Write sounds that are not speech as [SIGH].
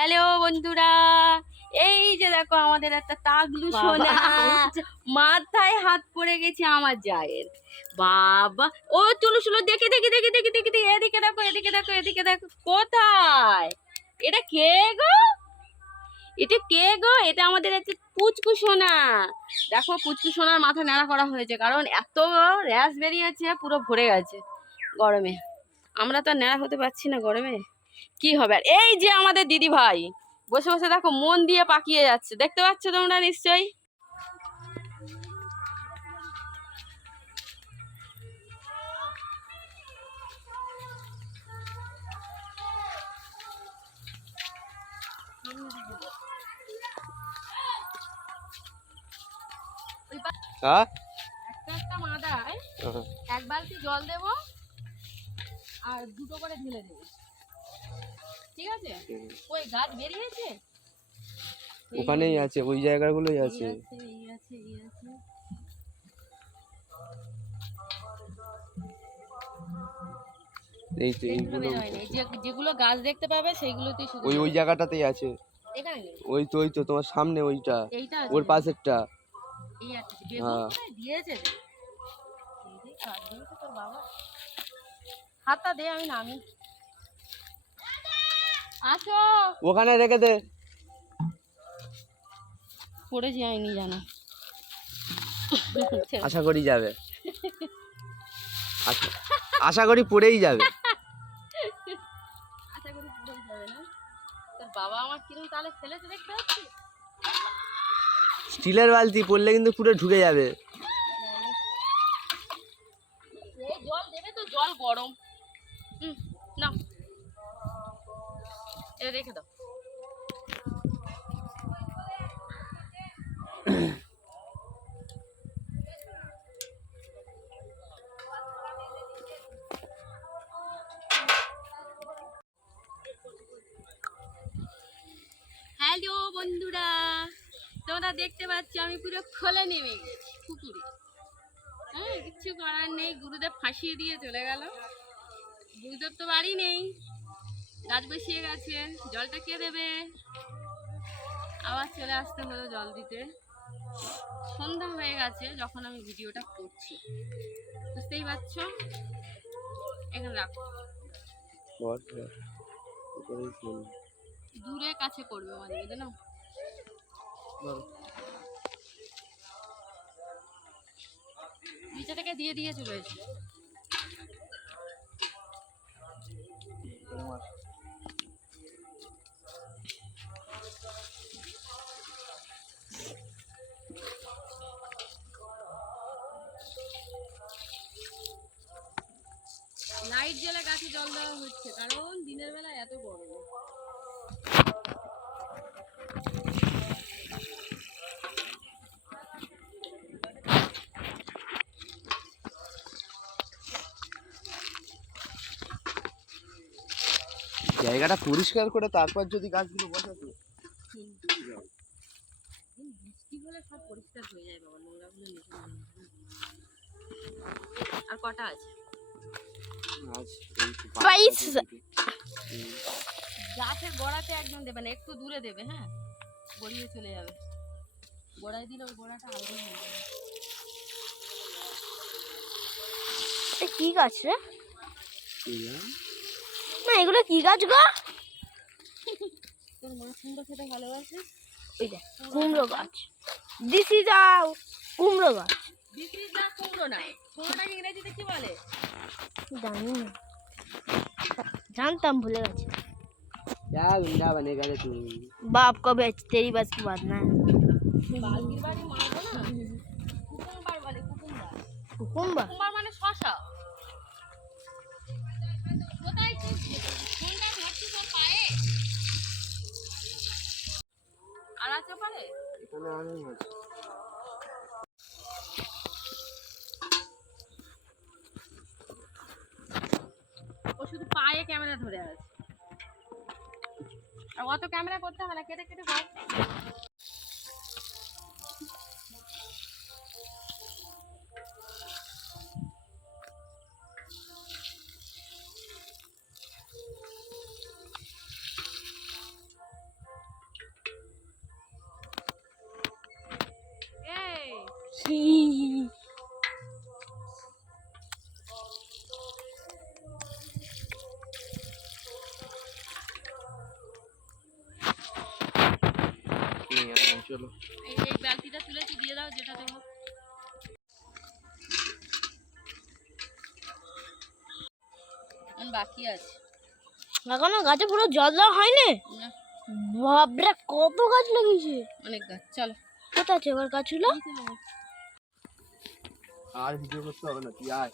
Hello বন্ধুরা। এই যে দেখো আমাদের একটা তাগলু সোনা। মাথায় হাত পড়ে গেছে আমার জায়ের। বাবা। ও চলো চলো দেখে দেখে দেখে দেখে দেখে দেখে এদিকে দেখো এদিকে দেখো এদিকে দেখো কোথায়? এটা কে গো? এটা কে গো? এটা আমাদের হচ্ছে পুচকু সোনা। দেখো পুচকু সোনার মাথা নাড়া করা হয়েছে কারণ এত র্যাশ বেরিয়েছে পুরো ভরে গেছে গরমে। আমরা তো আর ন্যাড়া হতে পারছি না গরমে। কি হবে? আর এই যে আমাদের দিদি ভাই বসে বসে দেখো মন দিয়ে পাকিয়ে যাচ্ছে। দেখতে পাচ্ছ তোমরা নিশ্চয়ই? হ্যাঁ একটা একটা মাদায় এক বালতি জল দেব আর দুটো করে ঢেলে দেবো। ঠিক আছে? ওই গাছ বেরিয়েছে? ওখানেই আছে ওই জায়গাগুলোই আছে। এই তো এইগুলো যেগুলো গাছ দেখতে পাবে সেইগুলোতেই শুধু ওই ওই জায়গাটাতেই আছে। ওই তো ওই তো তোমার সামনে ওইটা। ওর? পাশেরটা। এই আছে। হ্যাঁ। দিয়েছে হাতটা দে আমি নামি। আসো ওখানে রেখে দে। পড়েছি আমি নি জানো। [LAUGHS] আশা করি যাবে। আশা- আশা করি পড়েই যাবে। আশা করি পড়ে যাবে না। তোর বাবা আমার কিরম তাহলে ফেলেছে দেখতে পাচ্ছি স্টিলের বালতি পড়লে কিন্তু পুরো ঢুকে যাবে। জল দেবে তো জল গরম। হুম এটা রেখে দাও। হ্যালো বন্ধুরা, তোমরা দেখতে পাচ্ছ আমি পুরো খোলে নেমে পুকুরে। হ্যাঁ কিচ্ছু করার নেই, গুরুদেব ফাঁসিয়ে দিয়ে চলে গেল। গুরুদেব তো বাড়ি নেই গাছ বসিয়ে গেছে জলটা কে দেবে? আবার চলে আসতে হলো জল দিতে। সন্ধ্যা হয়ে গেছে যখন আমি ভিডিওটা করছি। বুঝতেই পারছ? এখানে রাখো। দূরে কাছে করবে মাঝে মাঝে না? বল। নিচে থেকে দিয়ে দিয়ে চলে এসো গাছে জল দেওয়া হচ্ছে কারণ দিনের বেলা এত গরম। জায়গাটা পরিষ্কার করে তারপর যদি গাছগুলো বসাতো। বৃষ্টি হলে সব পরিষ্কার হয়ে যায় বাবা নোংরাগুলো আর কটা আছে? বাইশ। গাছের গোড়াতে একদম দেবে না একটু দূরে দেবে হ্যাঁ? গড়িয়ে চলে যাবে। গোড়ায় দিলে ওই গোড়াটা আলাদা হয়ে যাবে। কি গাছ রে? না? এগুলো কি গাছ গো? তোর মা সুন্দর খেতে ভালোবাসে? ওই দেখ কুমড়ো গাছ। দিস ইজ কুমড়ো গাছ। দিস ইজ না কুমড়ো না। কুমড়োটাকে ইংরেজিতে কি বলে জানি না जानताम भूले गए क्या गुंडा बनेगा रे तू बाप को बेच तेरी बस की बात ना है বালতির বাড়ি মারবো না কুকুম্বার বলে কুকুম্বার कुकुम्बा কুকুম্বার মানে শশা কোথায় তুই কোনটা ধরছিস ওর পায়ে আর আছে পারে এখানে অনেক আছে ক্যামেরা ধরে আছে। আর অত ক্যামেরা করতে হবে না কেটে কেটে বল চলো। এই বালতিটা তুলেছি দিয়ে দাও যেটা দেবো বাকি আছে। এখনও গাছে পুরো জল দেওয়া হয়নি? না। বাবরে কত গাছ লাগিয়েছে? অনেক গাছ চলো। কোথায় আছে? এবার গাছগুলো আর ভিডিও করতে হবে না তুই আয়।